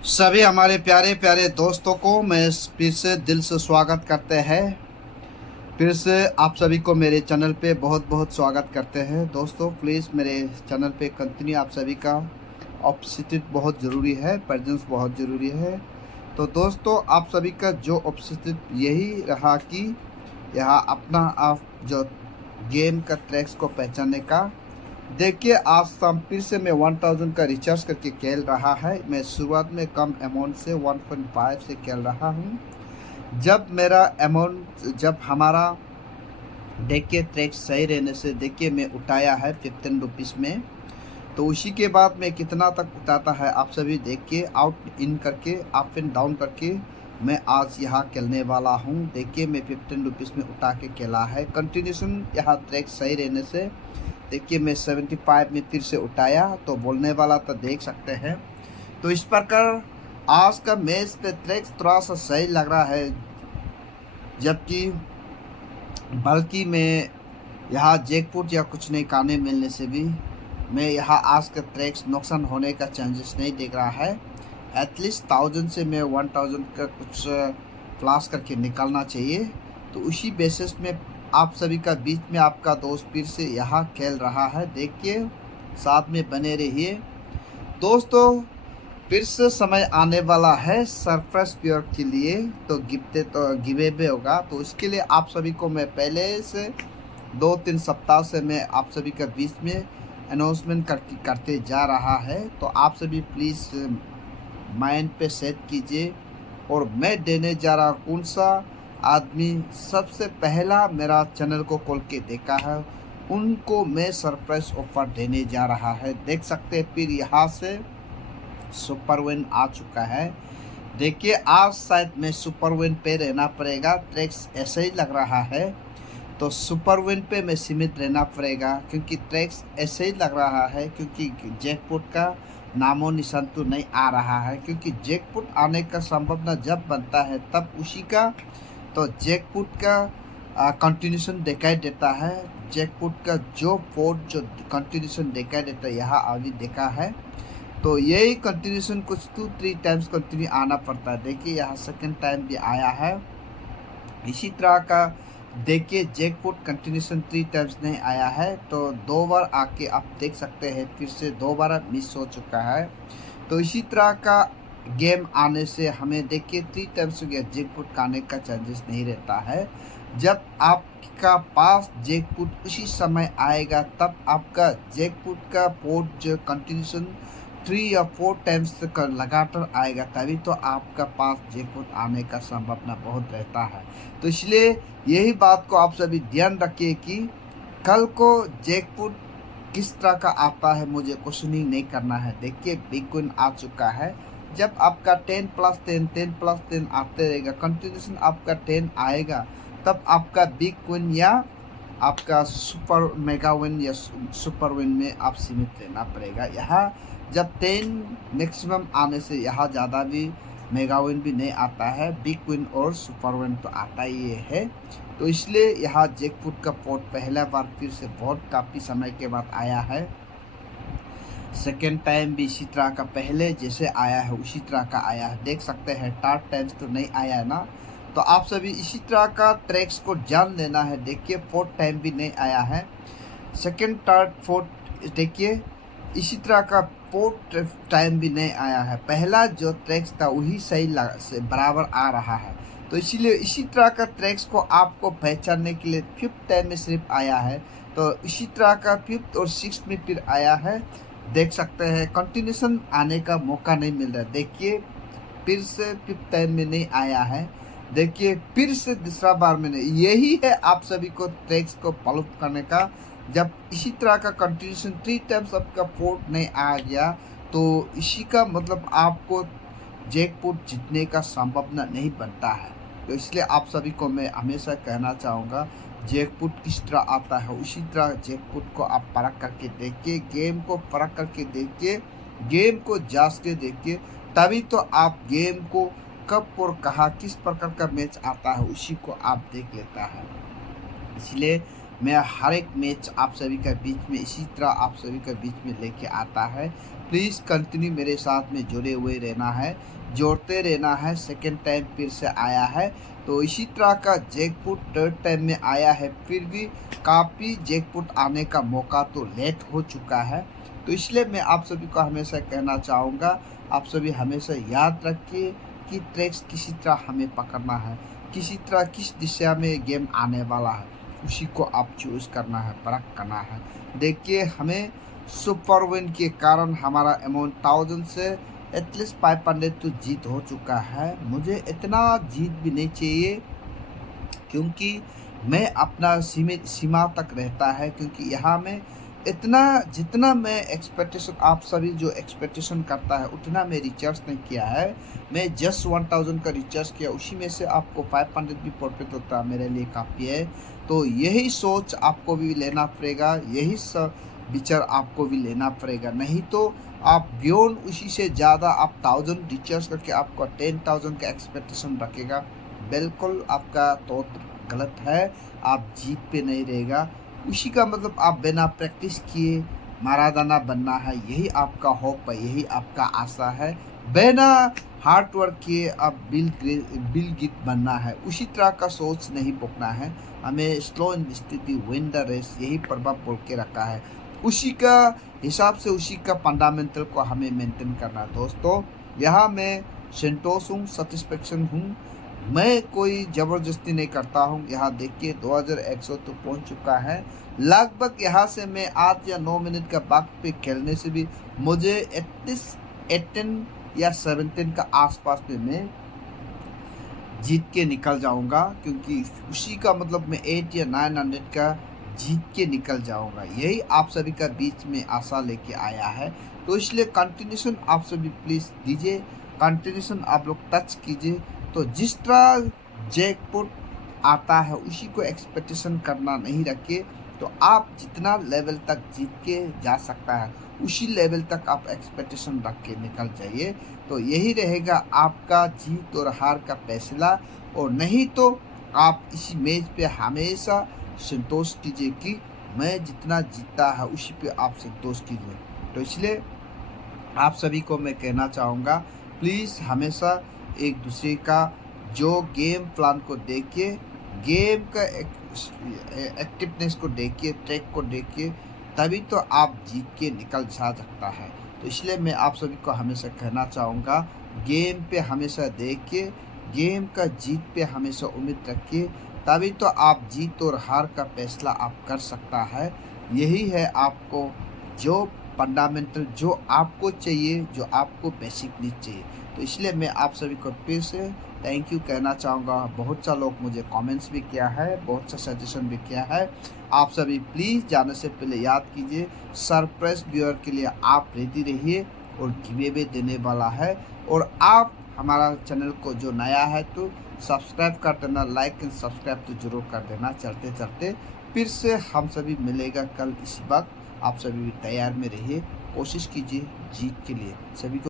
सभी हमारे प्यारे प्यारे दोस्तों को मैं फिर से दिल से स्वागत करते हैं। फिर से आप सभी को मेरे चैनल पे बहुत बहुत स्वागत करते हैं। दोस्तों प्लीज़ मेरे चैनल पे कंटिन्यू आप सभी का उपस्थिति बहुत ज़रूरी है, प्रेजेंस बहुत ज़रूरी है। तो दोस्तों आप सभी का जो उपस्थिति यही रहा कि यहाँ अपना आप जो गेम का ट्रैक्स को पहचानने का। देखिए आज शाम फिर से मैं 1000 का रिचार्ज करके खेल रहा है। मैं शुरुआत में कम अमाउंट से 1.5 से खेल रहा हूँ। जब मेरा अमाउंट जब हमारा देखिए ट्रैक सही रहने से देखिए मैं उठाया है 15 रुपीज़ में। तो उसी के बाद मैं कितना तक उठाता है आप सभी देखिए, आउट इन करके अप एंड डाउन करके मैं आज यहाँ खेलने वाला हूँ। देखिए मैं 15 रुपीज़ में उठा के खेला है। कंटिन्यूशन यहाँ ट्रैक सही रहने से देखिए मैं 75 में फिर से उठाया तो बोलने वाला तो देख सकते हैं। तो इस प्रकार आज का मैच पे ट्रैक थोड़ा सा सही लग रहा है, जबकि बल्कि मैं यहाँ जैकपॉट या कुछ नहीं खाने मिलने से भी मैं यहाँ आज का ट्रैक्स नुकसान होने का चांसेस नहीं दिख रहा है। एटलीस्ट 1000 से मैं 1000 का कुछ प्लस करके निकलना चाहिए। तो उसी बेसिस में आप सभी का बीच में आपका दोस्त फिर से यहाँ खेल रहा है। देखिए साथ में बने रहिए दोस्तों। फिर से समय आने वाला है सरप्राइज प्योर के लिए, तो गिवे होगा। तो उसके लिए आप सभी को मैं पहले से 2-3 सप्ताह से मैं आप सभी का बीच में अनाउंसमेंट करते जा रहा है। तो आप सभी प्लीज़ माइंड पे सेट कीजिए। और मैं देने जा रहा कौन सा आदमी सबसे पहला मेरा चैनल को खोल के देखा है उनको मैं सरप्राइज ऑफर देने जा रहा है। देख सकते हैं फिर यहाँ से सुपर विन आ चुका है। देखिए आज शायद मैं सुपर विन पे रहना पड़ेगा, ट्रैक्स ऐसे ही लग रहा है। तो सुपर विन पे मैं सीमित रहना पड़ेगा क्योंकि ट्रैक्स ऐसे ही लग रहा है, क्योंकि जैकपॉट का नामो निशान तो नहीं आ रहा है। क्योंकि जैकपॉट आने का संभावना जब बनता है तब उसी का तो जैकपॉट का कंटिन्यूशन दिखाई देता है। जैकपॉट का जो पोर्ट जो कंटिन्यूशन दिखाई देता है यहाँ अभी देखा है। तो यही कंटिन्यूशन कुछ 2-3 टाइम्स कंटिन्यू आना पड़ता है। देखिए यहाँ सेकंड टाइम भी आया है इसी तरह का। देखिए जैकपॉट कंटिन्यूशन 3 टाइम्स नहीं आया है, तो 2 बार आके आप देख सकते हैं फिर से 2 बार मिस हो चुका है। तो इसी तरह का गेम आने से हमें देखिए 3 टाइम्स हो गया जैकपॉट आने का चांसेस नहीं रहता है। जब आपका पास जैकपॉट उसी समय आएगा तब आपका जैकपॉट का पोर्ट जो कंटिन्यूशन 3 या 4 टाइम्स तक लगातार आएगा, तभी तो आपका पास जैकपॉट आने का संभावना बहुत रहता है। तो इसलिए यही बात को आप सभी ध्यान रखिए कि कल को जैकपॉट किस तरह का आता है मुझे क्वेश्चनिंग नहीं करना है। देखिए बिग विन आ चुका है। जब आपका 10+10 10+10 आते रहेगा, कंटिन्यूशन आपका 10 आएगा, तब आपका बिग विन या आपका सुपर मेगा विन या सुपर विन में आप सीमित रहना पड़ेगा। यहाँ जब 10 मैक्सिमम आने से यहाँ ज़्यादा भी मेगा विन भी नहीं आता है, बिग विन और सुपर विन तो आता ही है। तो इसलिए यहाँ जैकपॉट का पोर्ट पहला बार फिर से बहुत काफ़ी समय के बाद आया है। सेकेंड टाइम भी इसी तरह का पहले जैसे आया है उसी तरह का आया है। देख सकते हैं 3 टाइम्स तो नहीं आया है ना। तो आप सभी इसी तरह का ट्रैक्स को जान लेना है। देखिए 4th टाइम भी नहीं आया है, सेकेंड थर्ड फोर्थ देखिए इसी तरह का 4th टाइम भी नहीं आया है। पहला जो ट्रैक्स था वही सही से बराबर आ रहा है। तो इसीलिए इसी तरह का ट्रैक्स को आपको पहचानने के लिए 5th टाइम में सिर्फ आया है। तो इसी तरह का 5th और 6th में फिर आया है। देख सकते हैं कंटिन्यूशन आने का मौका नहीं मिल रहा है। देखिए फिर से 5th टाइम में नहीं आया है, देखिए फिर से दूसरा बार में नहीं। यही है आप सभी को ट्रैक्स को फॉलो करने का। जब इसी तरह का कंटिन्यूशन 3 टाइम्स आपका पोर्ट नहीं आ गया तो इसी का मतलब आपको जैकपॉट जीतने का संभावना नहीं बनता है। तो इसलिए आप सभी को मैं हमेशा कहना चाहूँगा जैकपॉट किस तरह आता है उसी तरह जैकपॉट को आप परख करके देखिए, गेम को परख करके देखिए, गेम को जांच के देखिए, तभी तो आप गेम को कब और कहाँ किस प्रकार का मैच आता है उसी को आप देख लेता है। इसलिए मैं हर एक मैच आप सभी के बीच में इसी तरह आप सभी के बीच में लेके आता है। प्लीज़ कंटिन्यू मेरे साथ में जुड़े हुए रहना है, जोड़ते रहना है। सेकेंड टाइम फिर से आया है, तो इसी तरह का जैकपॉट थर्ड टाइम में आया है, फिर भी काफ़ी जैकपॉट आने का मौका तो लेट हो चुका है। तो इसलिए मैं आप सभी को हमेशा कहना चाहूँगा, आप सभी हमेशा याद रखिए कि ट्रैक्स किसी तरह हमें पकड़ना है, किसी तरह किस दिशा में गेम आने वाला है उसी को आप चूज़ करना है, परख करना है। देखिए, हमें सुपर विन के कारण हमारा अमाउंट 1000 से एटलीस्ट 500 तो जीत हो चुका है। मुझे इतना जीत भी नहीं चाहिए, क्योंकि मैं अपना सीमित सीमा तक रहता है, क्योंकि यहाँ में इतना जितना मैं एक्सपेक्टेशन, आप सभी जो एक्सपेक्टेशन करता है उतना मैं रिचार्ज नहीं किया है। मैं जस्ट 1000 का रिचार्ज किया, उसी में से आपको 500 भी प्रॉफिट होता है, मेरे लिए काफ़ी है। तो यही सोच आपको भी लेना पड़ेगा, यही सब विचार आपको भी लेना पड़ेगा। नहीं तो आप बियॉन्ड उसी से ज़्यादा आप 1000 रिचार्ज करके आपका 10,000 का एक्सपेक्टेशन रखेगा, बिल्कुल आपका तो गलत है। आप जीत पे नहीं रहेगा। उसी का मतलब आप बिना प्रैक्टिस किए मारादाना बनना है, यही आपका होप है, यही आपका आशा है। बिना हार्ड वर्क किए आप बिल गेट बनना है, उसी तरह का सोच नहीं पोकना है। हमें स्लो इन स्थिति विन द रेस, यही प्रभाव बोल के रखा है। उसी का हिसाब से उसी का फंडामेंटल को हमें मेंटेन करना है। दोस्तों, यहाँ मैं संतोष हूँ, सेटिस्फेक्शन हूँ, मैं कोई ज़बरदस्ती नहीं करता हूँ। यहाँ देखिए 2100 तो पहुँच चुका है। लगभग यहाँ से मैं 8 या 9 मिनट का वक्त पे खेलने से भी मुझे एटलीस्ट 18 या 17 का आसपास में मैं जीत के निकल जाऊंगा, क्योंकि उसी का मतलब मैं 8 या 900 का जीत के निकल जाऊंगा। यही आप सभी का बीच में आशा लेके आया है। तो इसलिए कंटिन्यूशन आप सभी प्लीज़ दीजिए, कंटिन्यूशन आप लोग टच कीजिए। तो जिस तरह जैकपॉट आता है उसी को एक्सपेक्टेशन करना नहीं रखिए, तो आप जितना लेवल तक जीत के जा सकता है उसी लेवल तक आप एक्सपेक्टेशन रख के निकल जाइए। तो यही रहेगा आपका जीत और हार का फैसला। और नहीं तो आप इसी मैच पे हमेशा संतोष कीजिए कि मैं जितना जीतता है उसी पे आप संतोष कीजिए। तो इसलिए आप सभी को मैं कहना चाहूँगा, प्लीज़ हमेशा एक दूसरे का जो गेम प्लान को देखिए, गेम का एक्टिवनेस को देखिए, ट्रैक को देखिए, तभी तो आप जीत के निकल जा सकता है। तो इसलिए मैं आप सभी को हमेशा कहना चाहूँगा, गेम पे हमेशा देखिए, गेम का जीत पे हमेशा उम्मीद रखिए, तभी तो आप जीत और हार का फैसला आप कर सकता है। यही है आपको जो फंडामेंटल जो आपको चाहिए, जो आपको बेसिक नीड चाहिए। तो इसलिए मैं आप सभी को फिर से थैंक यू कहना चाहूँगा। बहुत सा लोग मुझे कमेंट्स भी किया है, बहुत सा सजेशन भी किया है। आप सभी प्लीज़ जाने से पहले याद कीजिए, सरप्राइज व्यूअर के लिए आप रेडी रहिए और गिवे देने वाला है। और आप हमारा चैनल को जो नया है तो सब्सक्राइब कर देना, लाइक एंड सब्सक्राइब तो जरूर कर देना। चलते चलते फिर से हम सभी मिलेगा कल इसी वक्त। आप सभी भी तैयार में रहिए, कोशिश कीजिए जीत के लिए। सभी को